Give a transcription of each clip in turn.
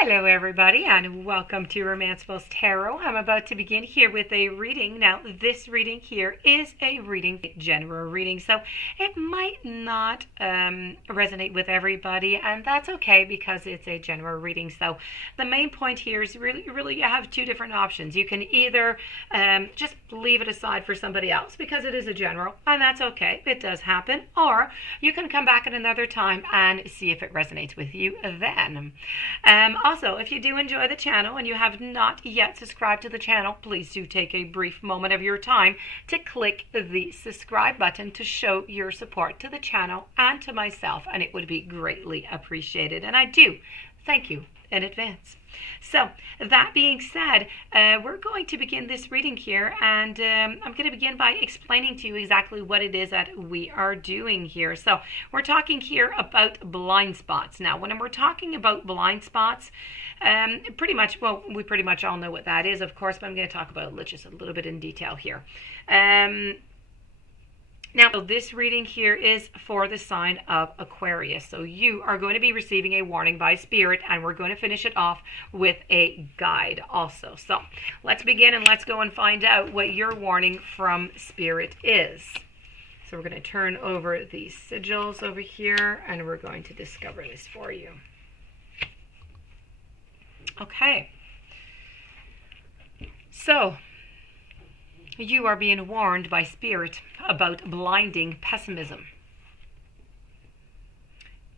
Hello everybody and welcome to Romanceful's Tarot. I'm about to begin here with a reading. Now this reading here is a general reading, so it might not resonate with everybody, and that's okay because it's a general reading. So the main point here is really you have two different options. You can either just leave it aside for somebody else because it is a general, and that's okay, it does happen, or you can come back at another time and see if it resonates with you then. Also, if you do enjoy the channel and you have not yet subscribed to the channel, please do take a brief moment of your time to click the subscribe button to show your support to the channel and to myself, and it would be greatly appreciated. And I do thank you in advance. So that being said, we're going to begin this reading here, and I'm going to begin by explaining to you exactly what it is that we are doing here. So we're talking here about blind spots. Now, when we're talking about blind spots, we pretty much all know what that is, of course, but I'm going to talk about it just a little bit in detail here. Now, this reading here is for the sign of Aquarius. So you are going to be receiving a warning by Spirit, and we're going to finish it off with a guide also. So let's begin and let's go and find out what your warning from Spirit is. So we're going to turn over these sigils over here, and we're going to discover this for you. Okay. So you are being warned by Spirit about blinding pessimism.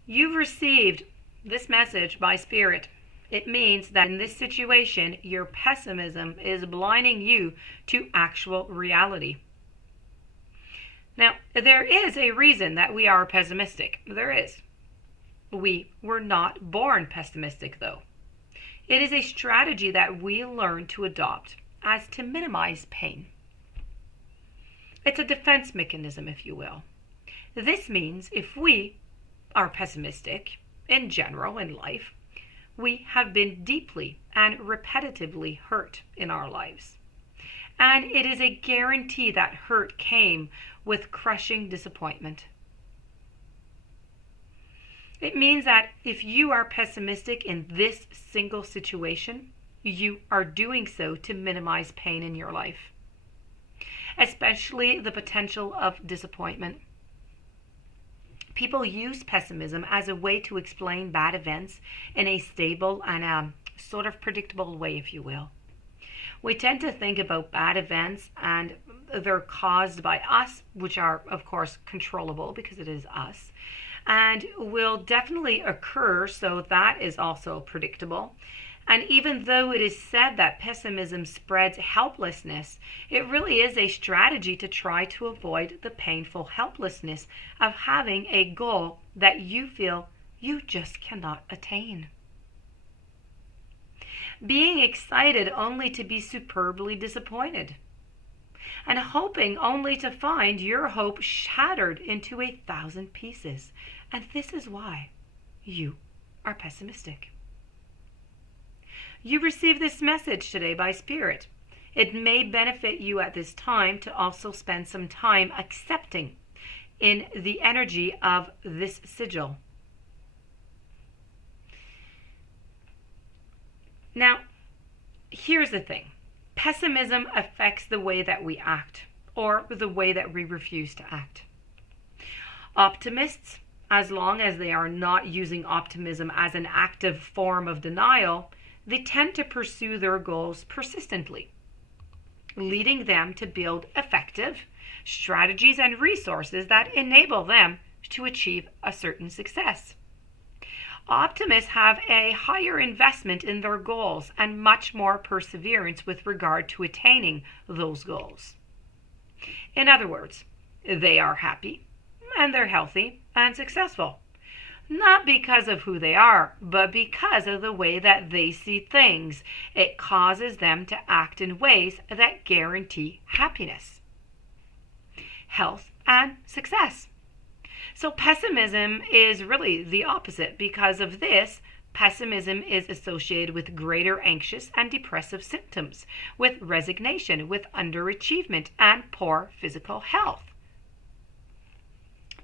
You've received this message by Spirit. It means that in this situation, your pessimism is blinding you to actual reality. Now, there is a reason that we are pessimistic. There is. We were not born pessimistic, though. It is a strategy that we learn to adopt as to minimize pain. It's a defense mechanism, if you will. This means if we are pessimistic in general in life, we have been deeply and repetitively hurt in our lives. And it is a guarantee that hurt came with crushing disappointment. It means that if you are pessimistic in this single situation, you are doing so to minimize pain in your life, especially the potential of disappointment. People use pessimism as a way to explain bad events in a stable and sort of predictable way, if you will. We tend to think about bad events and they're caused by us, which are, of course, controllable because it is us, and will definitely occur, so that is also predictable. And even though it is said that pessimism spreads helplessness, it really is a strategy to try to avoid the painful helplessness of having a goal that you feel you just cannot attain. Being excited only to be superbly disappointed, and hoping only to find your hope shattered into 1,000 pieces. And this is why you are pessimistic. You receive this message today by Spirit. It may benefit you at this time to also spend some time accepting in the energy of this sigil. Now, here's the thing. Pessimism affects the way that we act, or the way that we refuse to act. Optimists, as long as they are not using optimism as an active form of denial, they tend to pursue their goals persistently, leading them to build effective strategies and resources that enable them to achieve a certain success. Optimists have a higher investment in their goals and much more perseverance with regard to attaining those goals. In other words, they are happy and they're healthy and successful. Not because of who they are, but because of the way that they see things. It causes them to act in ways that guarantee happiness, health, and success. So pessimism is really the opposite. Because of this, pessimism is associated with greater anxious and depressive symptoms, with resignation, with underachievement, and poor physical health.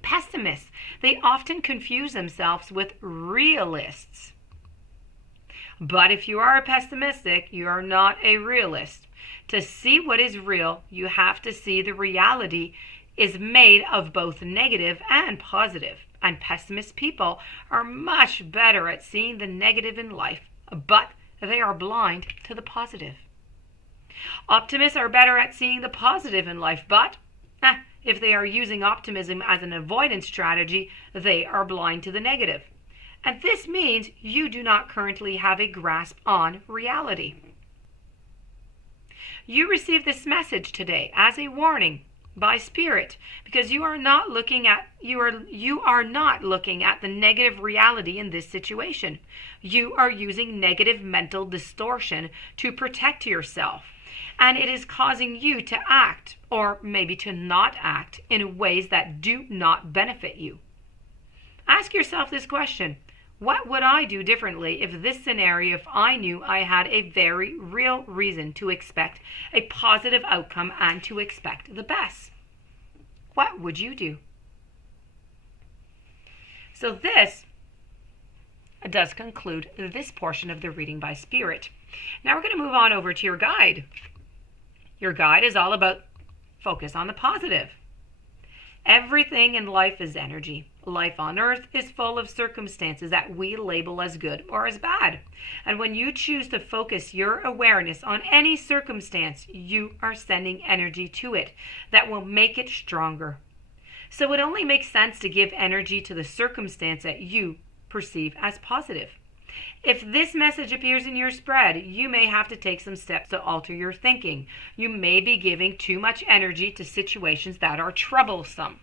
Pessimists, they often confuse themselves with realists. But if you are a pessimistic, you are not a realist. To see what is real, you have to see the reality is made of both negative and positive. And pessimist people are much better at seeing the negative in life, but they are blind to the positive. Optimists are better at seeing the positive in life, but if they are using optimism as an avoidance strategy, they are blind to the negative. And this means you do not currently have a grasp on reality. You receive this message today as a warning by Spirit because you are not looking at the negative reality in this situation. You are using negative mental distortion to protect yourself. And it is causing you to act, or maybe to not act, in ways that do not benefit you. Ask yourself this question. What would I do differently if this scenario, if I knew I had a very real reason to expect a positive outcome and to expect the best? What would you do? So this does conclude this portion of the reading by Spirit. Now we're going to move on over to your guide. Your guide is all about focus on the positive. Everything in life is energy. Life on earth is full of circumstances that we label as good or as bad. And when you choose to focus your awareness on any circumstance, you are sending energy to it that will make it stronger. So it only makes sense to give energy to the circumstance that you perceive as positive. If this message appears in your spread, you may have to take some steps to alter your thinking. You may be giving too much energy to situations that are troublesome.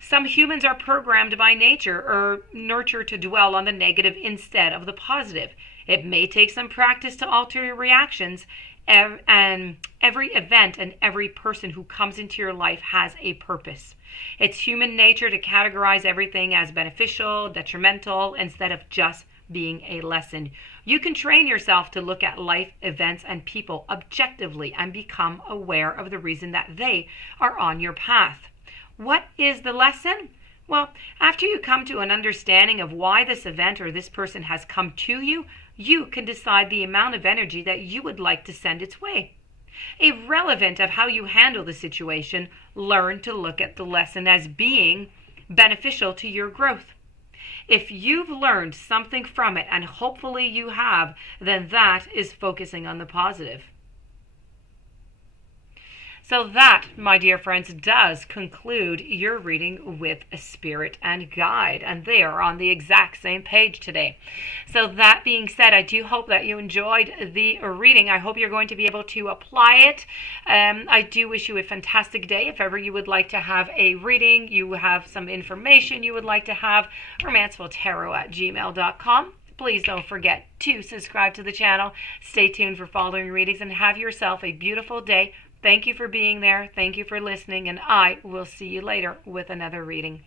Some humans are programmed by nature or nurture to dwell on the negative instead of the positive. It may take some practice to alter your reactions, and every event and every person who comes into your life has a purpose. It's human nature to categorize everything as beneficial, detrimental, instead of just being a lesson. You can train yourself to look at life, events, and people objectively and become aware of the reason that they are on your path. What is the lesson? Well, after you come to an understanding of why this event or this person has come to you, you can decide the amount of energy that you would like to send its way. Irrelevant of how you handle the situation, learn to look at the lesson as being beneficial to your growth. If you've learned something from it, and hopefully you have, then that is focusing on the positive. So that, my dear friends, does conclude your reading with a Spirit and Guide, and they are on the exact same page today. So that being said, I do hope that you enjoyed the reading. I hope you're going to be able to apply it. I do wish you a fantastic day. If ever you would like to have a reading, you have some information you would like to have, romancefultarot@gmail.com. Please don't forget to subscribe to the channel. Stay tuned for following readings and have yourself a beautiful day. Thank you for being there. Thank you for listening, and I will see you later with another reading.